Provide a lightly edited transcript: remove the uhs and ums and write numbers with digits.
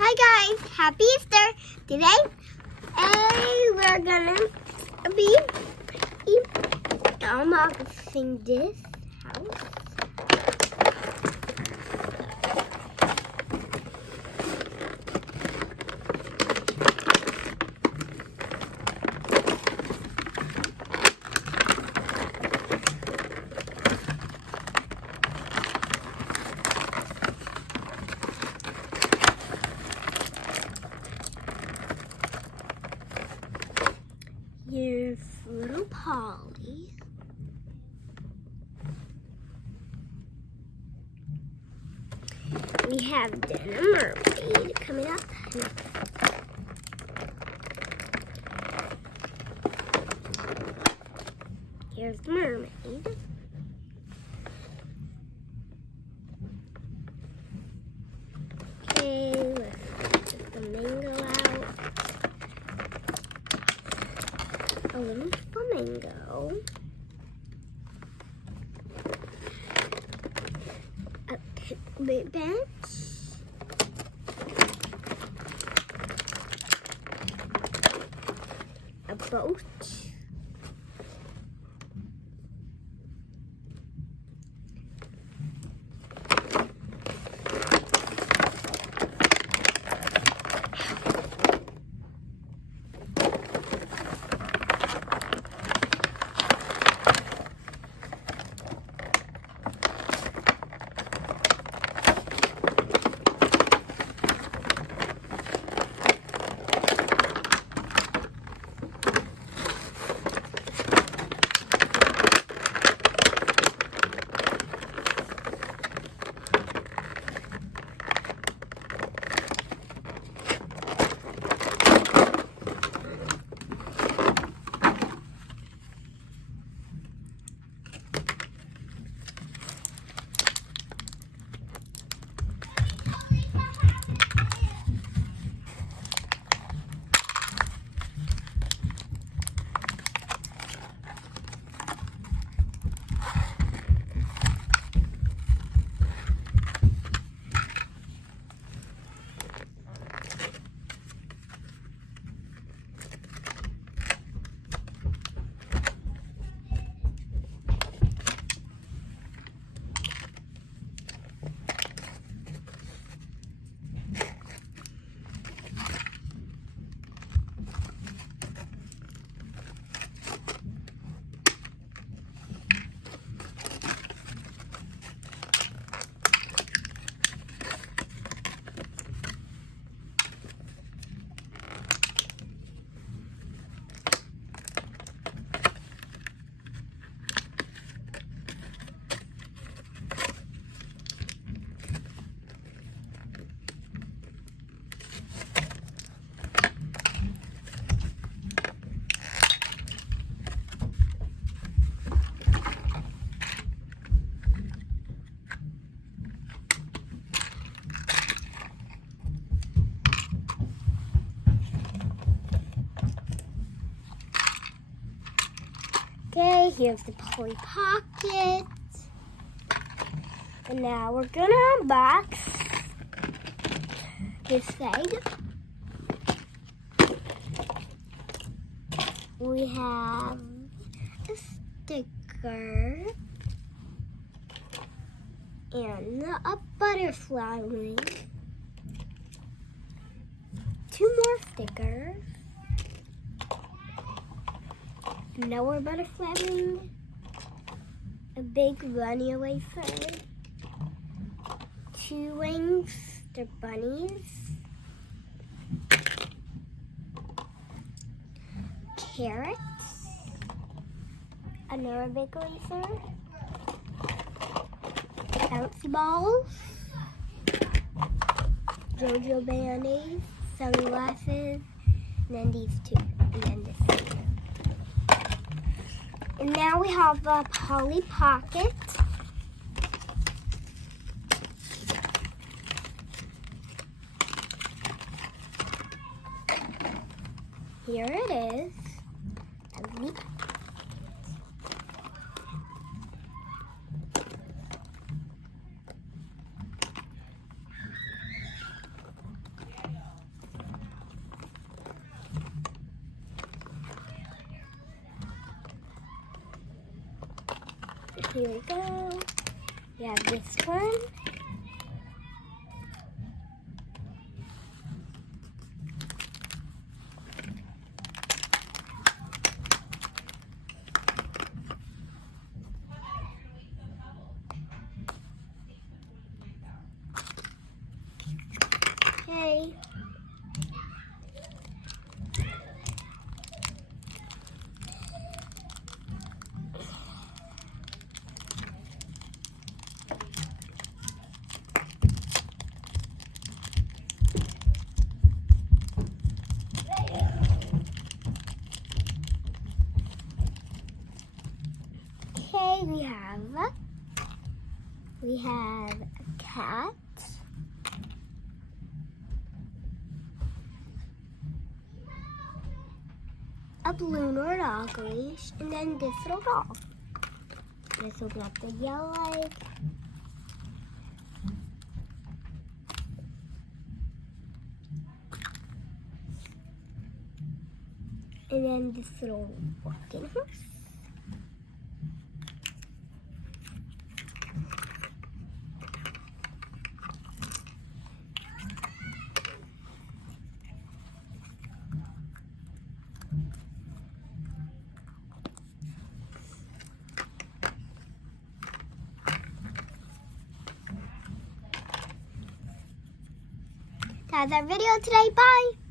Hi guys, happy Easter! Today, we're gonna be unboxing this house. Here's little Polly. We have Dana Mermaid coming up. Here's the mermaid. Okay, let's get the mango out. A little flamingo. A picnic bench. A boat. Okay, here's the Polly Pocket. And now we're gonna unbox this side. We have a sticker and a butterfly wing. 2 more stickers. Another butterfly wing, a big bunny eraser, 2 wings, they're bunnies, carrots, another big eraser, bouncy balls, JoJo band-aids, sunglasses, and then these 2, and then this. And now we have a Polly Pocket. Here it is. Here we go. We have this one. Okay. Okay, we have a cat. A balloon or a dog leash, and then this little doll. Let's open up the yellow light. And then this little walking horse. That's our video today. Bye.